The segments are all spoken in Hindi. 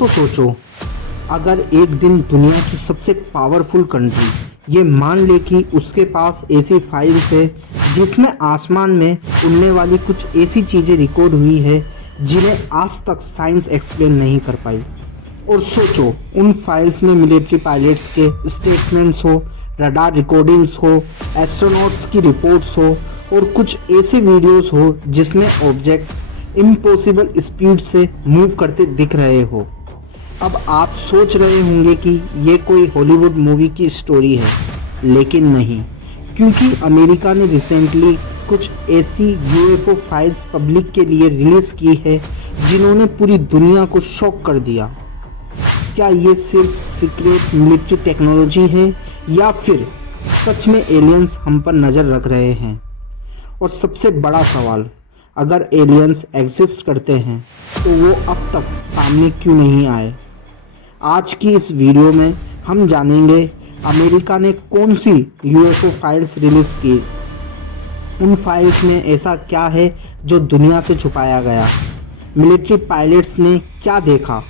दोस्तों सोचो, अगर एक दिन दुनिया की सबसे पावरफुल कंट्री ये मान ले कि उसके पास ऐसी फाइल्स है जिसमें आसमान में उड़ने वाली कुछ ऐसी चीज़ें रिकॉर्ड हुई है जिन्हें आज तक साइंस एक्सप्लेन नहीं कर पाई। और सोचो, उन फाइल्स में मिलिट्री पायलट्स के स्टेटमेंट्स हो, रडार रिकॉर्डिंग्स हो, एस्ट्रोनॉट्स की रिपोर्ट्स हो और कुछ ऐसे वीडियोस हो जिसमें ऑब्जेक्ट्स इम्पॉसिबल स्पीड से मूव करते दिख रहे हो। अब आप सोच रहे होंगे कि ये कोई हॉलीवुड मूवी की स्टोरी है, लेकिन नहीं, क्योंकि अमेरिका ने रिसेंटली कुछ ऐसी यूएफओ फाइल्स पब्लिक के लिए रिलीज़ की है जिन्होंने पूरी दुनिया को शॉक कर दिया। क्या ये सिर्फ सीक्रेट मिलिट्री टेक्नोलॉजी है या फिर सच में एलियंस हम पर नज़र रख रहे हैं? और सबसे बड़ा सवाल, अगर एलियंस एग्जिस्ट करते हैं तो वो अब तक सामने क्यों नहीं आए? आज की इस वीडियो में हम जानेंगे अमेरिका ने कौन सी यूएफओ फाइल्स रिलीज़ की, उन फाइल्स में ऐसा क्या है जो दुनिया से छुपाया गया, मिलिट्री पायलट्स ने क्या देखा,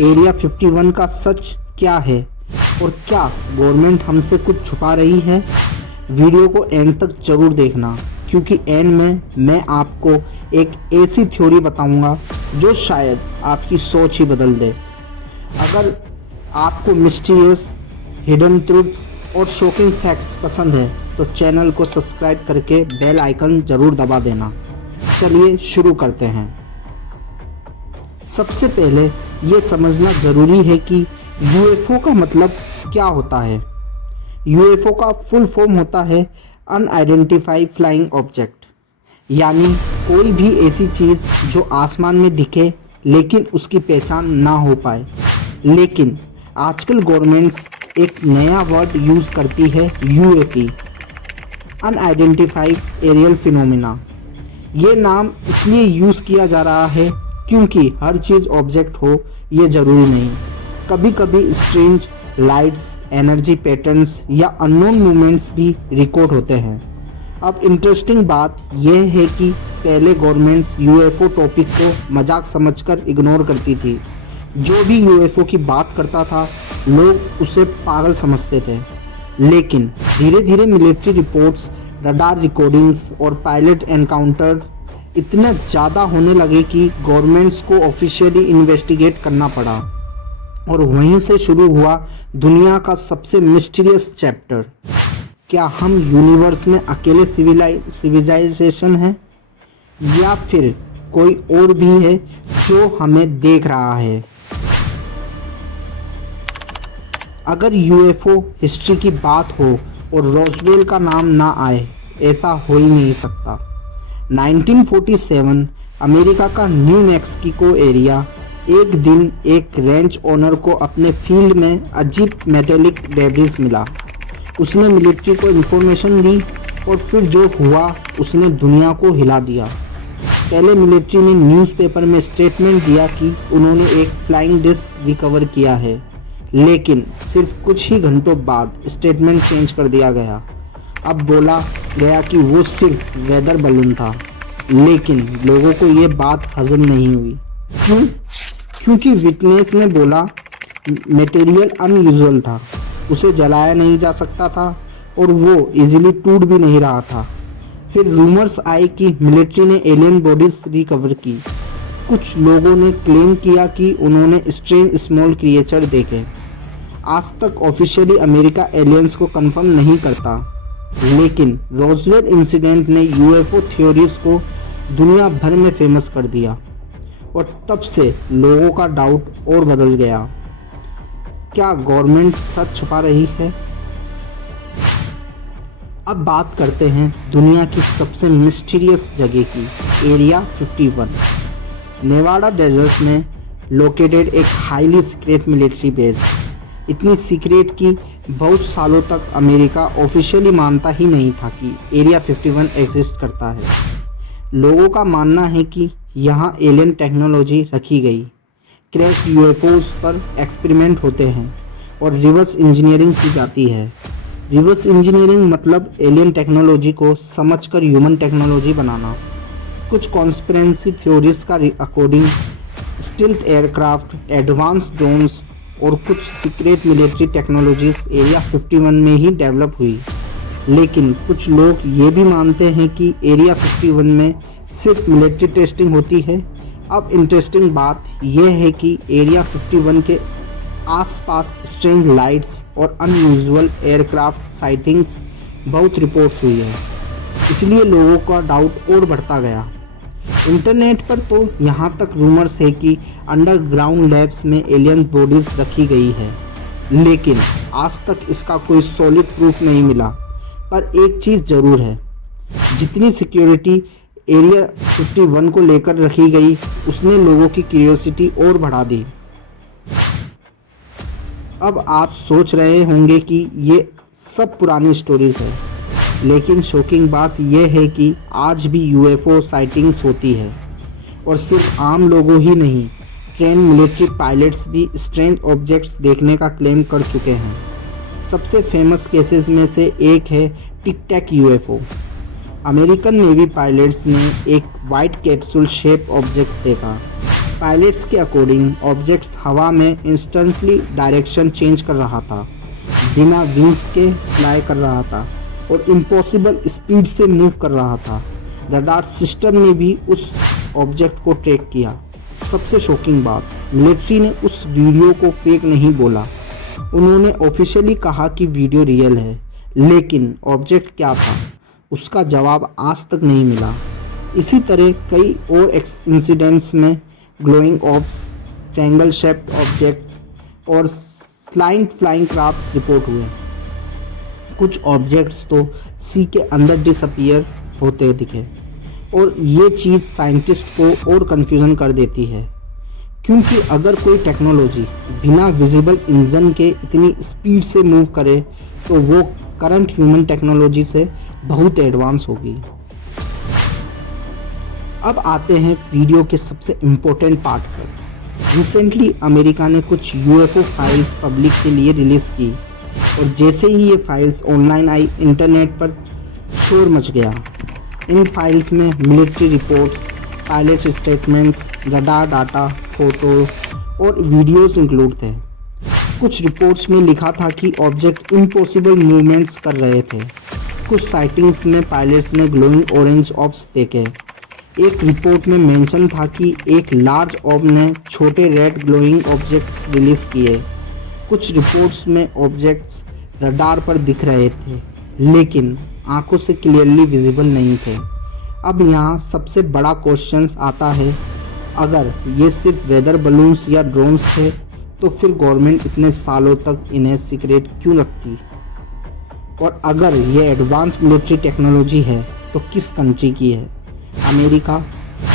एरिया 51 का सच क्या है और क्या गवर्नमेंट हमसे कुछ छुपा रही है। वीडियो को एंड तक जरूर देखना, क्योंकि एंड में मैं आपको एक ऐसी थ्योरी बताऊंगा जो शायद आपकी सोच ही बदल दे। अगर आपको मिस्टीरियस, हिडन ट्रूथ और शॉकिंग फैक्ट्स पसंद है तो चैनल को सब्सक्राइब करके बेल आइकन ज़रूर दबा देना। चलिए शुरू करते हैं। सबसे पहले ये समझना ज़रूरी है कि यूएफओ का मतलब क्या होता है। यूएफओ का फुल फॉर्म होता है अनआइडेंटिफाइड फ्लाइंग ऑब्जेक्ट, यानी कोई भी ऐसी चीज़ जो आसमान में दिखे लेकिन उसकी पहचान ना हो पाए। लेकिन आजकल गवर्नमेंट्स एक नया वर्ड यूज़ करती है, यूएपी, अनआइडेंटिफाइड एरियल फिनोमिना। ये नाम इसलिए यूज़ किया जा रहा है क्योंकि हर चीज़ ऑब्जेक्ट हो ये ज़रूरी नहीं। कभी कभी स्ट्रेंज लाइट्स, एनर्जी पैटर्न्स या अननोन मूवमेंट्स भी रिकॉर्ड होते हैं। अब इंटरेस्टिंग बात यह है कि पहले गवर्नमेंट्स यूएफओ टॉपिक को मजाक समझकर इग्नोर करती थी। जो भी यूएफओ की बात करता था लोग उसे पागल समझते थे। लेकिन धीरे धीरे मिलिट्री रिपोर्ट्स, रडार रिकॉर्डिंग्स और पायलट एनकाउंटर इतना ज़्यादा होने लगे कि गवर्नमेंट्स को ऑफिशियली इन्वेस्टिगेट करना पड़ा। और वहीं से शुरू हुआ दुनिया का सबसे मिस्टीरियस चैप्टर। क्या हम यूनिवर्स में अकेले सिविलाइजेशन हैं या फिर कोई और भी है जो हमें देख रहा है? अगर यूएफओ हिस्ट्री की बात हो और रोजवेल का नाम ना आए, ऐसा हो ही नहीं सकता। 1947 अमेरिका का न्यू मैक्सिको एरिया, एक दिन एक रेंच ओनर को अपने फील्ड में अजीब मेटेलिक डेब्रिस मिला। उसने मिलिट्री को इन्फॉर्मेशन दी और फिर जो हुआ उसने दुनिया को हिला दिया। पहले मिलिट्री ने न्यूज़पेपर में स्टेटमेंट दिया कि उन्होंने एक फ्लाइंग डिस्क रिकवर किया है, लेकिन सिर्फ कुछ ही घंटों बाद स्टेटमेंट चेंज कर दिया गया। अब बोला गया कि वो सिर्फ वेदर बलून था, लेकिन लोगों को ये बात हजम नहीं हुई। क्यों? क्योंकि विटनेस ने बोला मटेरियल अनयूजुअल था, उसे जलाया नहीं जा सकता था और वो इजीली टूट भी नहीं रहा था। फिर रूमर्स आए कि मिलिट्री ने एलियन बॉडीज रिकवर की। कुछ लोगों ने क्लेम किया कि उन्होंने स्ट्रेंज स्मॉल क्रिएचर देखे। आज तक ऑफिशियली अमेरिका एलियंस को कंफर्म नहीं करता, लेकिन रोजवेल इंसिडेंट ने यूएफओ थ्योरीज को दुनिया भर में फेमस कर दिया और तब से लोगों का डाउट और बदल गया। क्या गवर्नमेंट सच छुपा रही है? अब बात करते हैं दुनिया की सबसे मिस्टीरियस जगह की, एरिया 51। नेवाडा डेजर्ट में लोकेटेड एक हाईली सीक्रेट मिलिट्री बेस। इतनी सीक्रेट कि बहुत सालों तक अमेरिका ऑफिशियली मानता ही नहीं था कि एरिया 51 एग्जिस्ट करता है। लोगों का मानना है कि यहाँ एलियन टेक्नोलॉजी रखी गई, क्रैश यूएफओज पर एक्सपेरिमेंट होते हैं और रिवर्स इंजीनियरिंग की जाती है। रिवर्स इंजीनियरिंग मतलब एलियन टेक्नोलॉजी को समझकर ह्यूमन टेक्नोलॉजी बनाना। कुछ कॉन्स्पिरेंसी थ्योरीज का according stealth aircraft, advance drones और कुछ सीक्रेट मिलिट्री टेक्नोलॉजीज एरिया 51 में ही डेवलप हुई। लेकिन कुछ लोग ये भी मानते हैं कि एरिया 51 में सिर्फ मिलिट्री टेस्टिंग होती है। अब इंटरेस्टिंग बात यह है कि एरिया 51 के आसपास स्ट्रेंज लाइट्स और अनयूजुअल एयरक्राफ्ट साइटिंग्स बहुत रिपोर्ट्स हुई है, इसलिए लोगों का डाउट और बढ़ता गया। इंटरनेट पर तो यहाँ तक रूमर्स है कि अंडरग्राउंड लैब्स में एलियन बॉडीज रखी गई है, लेकिन आज तक इसका कोई सॉलिड प्रूफ नहीं मिला। पर एक चीज़ ज़रूर है, जितनी सिक्योरिटी एरिया 51 को लेकर रखी गई उसने लोगों की क्यूरियोसिटी और बढ़ा दी। अब आप सोच रहे होंगे कि ये सब पुरानी स्टोरीज है, लेकिन शॉकिंग बात यह है कि आज भी यूएफओ साइटिंग्स होती है, और सिर्फ आम लोगों ही नहीं, ट्रेन मिलिट्री पायलट्स भी स्ट्रेंज ऑब्जेक्ट्स देखने का क्लेम कर चुके हैं। सबसे फेमस केसेस में से एक है टिक टैक यूएफओ। अमेरिकन नेवी पायलट्स ने एक वाइट कैप्सूल शेप ऑब्जेक्ट देखा। पायलट्स के अकॉर्डिंग ऑब्जेक्ट्स हवा में इंस्टेंटली डायरेक्शन चेंज कर रहा था, बिना विंग्स के फ्लाई कर रहा था और इम्पॉसिबल स्पीड से मूव कर रहा था। रडार सिस्टम ने भी उस ऑब्जेक्ट को ट्रैक किया। सबसे शॉकिंग बात, मिलिट्री ने उस वीडियो को फेक नहीं बोला। उन्होंने ऑफिशियली कहा कि वीडियो रियल है, लेकिन ऑब्जेक्ट क्या था उसका जवाब आज तक नहीं मिला। इसी तरह कई और इंसिडेंट्स में glowing orbs, triangle shaped objects और फ्लाइंग क्राफ्ट्स रिपोर्ट हुए। कुछ ऑब्जेक्ट्स तो सी के अंदर डिसअपीयर होते दिखे, और ये चीज़ साइंटिस्ट को और कंफ्यूजन कर देती है, क्योंकि अगर कोई टेक्नोलॉजी बिना विजिबल इंजन के इतनी स्पीड से मूव करे तो वो करंट ह्यूमन टेक्नोलॉजी से बहुत एडवांस होगी। अब आते हैं वीडियो के सबसे इम्पोर्टेंट पार्ट पर। रिसेंटली अमेरिका ने कुछ यूएफओ फाइल्स पब्लिक के लिए रिलीज़ की, और जैसे ही ये फाइल्स ऑनलाइन आई, इंटरनेट पर शोर मच गया। इन फाइल्स में military reports, pilot statements, radar data, photo और वीडियोस इंक्लूड थे। कुछ रिपोर्ट्स में लिखा था कि ऑब्जेक्ट इम्पॉसिबल मूवमेंट्स कर रहे थे। कुछ साइटिंग्स में पायलट्स ने ग्लोइंग ऑरेंज ऑब्स देखे। एक रिपोर्ट में मेंशन था कि एक लार्ज ऑब ने छोटे रेड ग्लोइंग ऑब्जेक्ट्स रिलीज़ किए। कुछ रिपोर्ट्स में ऑब्जेक्ट्स रडार पर दिख रहे थे, लेकिन आंखों से क्लियरली विजिबल नहीं थे। अब यहाँ सबसे बड़ा क्वेश्चन आता है, अगर ये सिर्फ वेदर बलून्स या ड्रोन्स थे तो फिर गवर्नमेंट इतने सालों तक इन्हें सीक्रेट क्यों रखती? और अगर ये एडवांस मिलिट्री टेक्नोलॉजी है तो किस कंट्री की है? अमेरिका,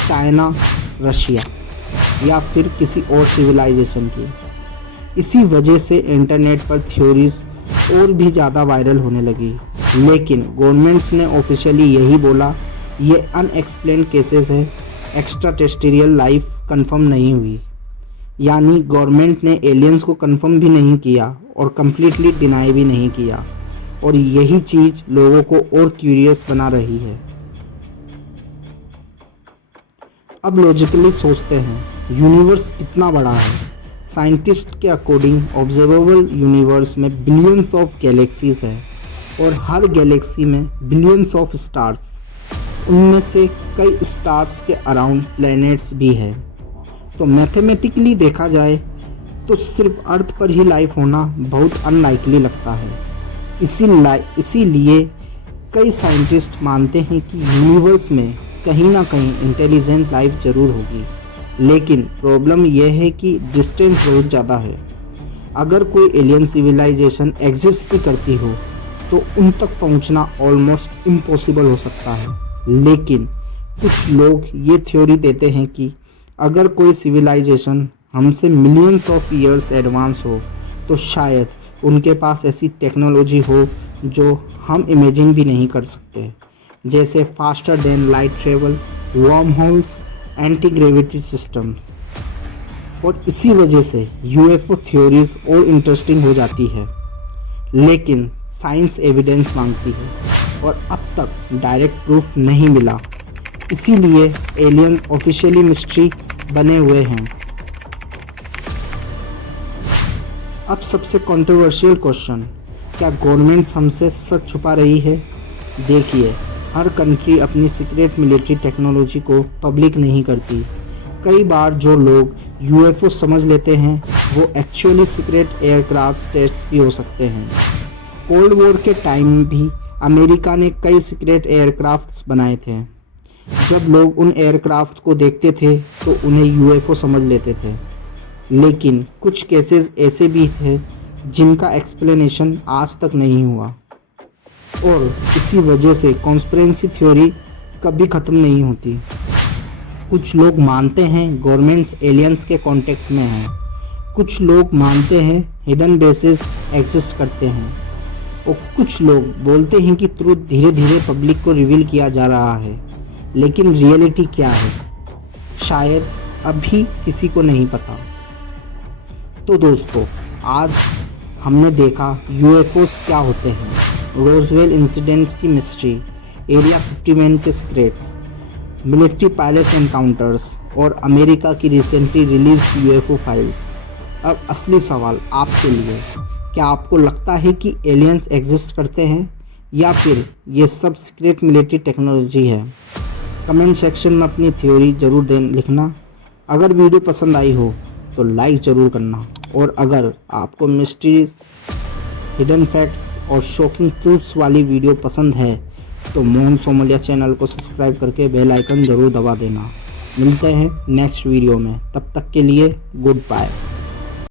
चाइना, रशिया या फिर किसी और सिविलाइजेशन की? इसी वजह से इंटरनेट पर थ्योरीज और भी ज़्यादा वायरल होने लगी, लेकिन गवर्नमेंट्स ने ऑफिशियली यही बोला, ये अनएक्सप्लेन्ड केसेस है, एक्स्ट्रा टेरेस्ट्रियल लाइफ कंफर्म नहीं हुई। यानी गवर्नमेंट ने एलियंस को कंफर्म भी नहीं किया और कम्प्लीटली डिनाई भी नहीं किया, और यही चीज़ लोगों को और क्यूरियस बना रही है। अब लॉजिकली सोचते हैं, यूनिवर्स कितना बड़ा है? साइंटिस्ट के अकॉर्डिंग ऑब्जर्वेबल यूनिवर्स में बिलियंस ऑफ गैलेक्सीज है, और हर गैलेक्सी में बिलियंस ऑफ स्टार्स। उनमें से कई स्टार्स के अराउंड प्लैनेट्स भी हैं। तो मैथमेटिकली देखा जाए तो सिर्फ अर्थ पर ही लाइफ होना बहुत अनलाइकली लगता है। इसीलिए कई साइंटिस्ट मानते हैं कि यूनिवर्स में कहीं ना कहीं इंटेलिजेंट लाइफ जरूर होगी, लेकिन प्रॉब्लम यह है कि डिस्टेंस बहुत ज़्यादा है। अगर कोई एलियन सिविलाइजेशन एग्जिस्ट भी करती हो तो उन तक पहुंचना ऑलमोस्ट इम्पॉसिबल हो सकता है। लेकिन कुछ लोग ये थ्योरी देते हैं कि अगर कोई सिविलाइजेशन हमसे मिलियंस ऑफ ईयर्स एडवांस हो तो शायद उनके पास ऐसी टेक्नोलॉजी हो जो हम इमेजिन भी नहीं कर सकते, जैसे faster than light travel, worm holes, anti gravity systems. और इसी वजह से यूएफओ थ्योरीज और इंटरेस्टिंग हो जाती है, लेकिन साइंस एविडेंस मांगती है, और अब तक डायरेक्ट प्रूफ नहीं मिला। इसीलिए एलियन ऑफिशियली मिस्ट्री बने हुए हैं, अब सबसे कंट्रोवर्शियल क्वेश्चन, क्या गवर्नमेंट्स हमसे सच छुपा रही है? देखिए, हर कंट्री अपनी सीक्रेट मिलिट्री टेक्नोलॉजी को पब्लिक नहीं करती। कई बार जो लोग यूएफओ समझ लेते हैं वो एक्चुअली सीक्रेट एयरक्राफ्ट टेस्ट भी हो सकते हैं। कोल्ड वॉर के टाइम भी अमेरिका ने कई सीक्रेट एयरक्राफ्ट बनाए थे। जब लोग उन एयरक्राफ्ट को देखते थे तो उन्हें यूएफओ समझ लेते थे, लेकिन कुछ केसेस ऐसे भी थे जिनका एक्सप्लेनेशन आज तक नहीं हुआ, और इसी वजह से कॉन्स्पिरेसी थ्योरी कभी ख़त्म नहीं होती। कुछ लोग मानते हैं गवर्नमेंट्स एलियंस के कांटेक्ट में हैं, कुछ लोग मानते हैं हिडन बेसेस एग्जिस्ट करते हैं, और कुछ लोग बोलते हैं कि ट्रुथ धीरे धीरे पब्लिक को रिवील किया जा रहा है। लेकिन रियलिटी क्या है, शायद अभी किसी को नहीं पता। तो दोस्तों, आज हमने देखा यूएफओस क्या होते हैं, रोजवेल इंसिडेंट की मिस्ट्री, एरिया 51 के सीक्रेट्स, मिलिट्री पायलट एनकाउंटर्स और अमेरिका की रिसेंटली रिलीज यूएफओ फाइल्स। अब असली सवाल आपके लिए, क्या आपको लगता है कि एलियंस एग्जिस्ट करते हैं या फिर ये सब सीक्रेट मिलिट्री टेक्नोलॉजी है? कमेंट सेक्शन में अपनी थ्योरी ज़रूर लिखना। अगर वीडियो पसंद आई हो तो लाइक ज़रूर करना, और अगर आपको मिस्ट्रीज, हिडन फैक्ट्स और शॉकिंग ट्रूथ्स वाली वीडियो पसंद है तो मोहन सोमलिया चैनल को सब्सक्राइब करके बेल आइकन ज़रूर दबा देना। मिलते हैं नेक्स्ट वीडियो में, तब तक के लिए गुड बाय।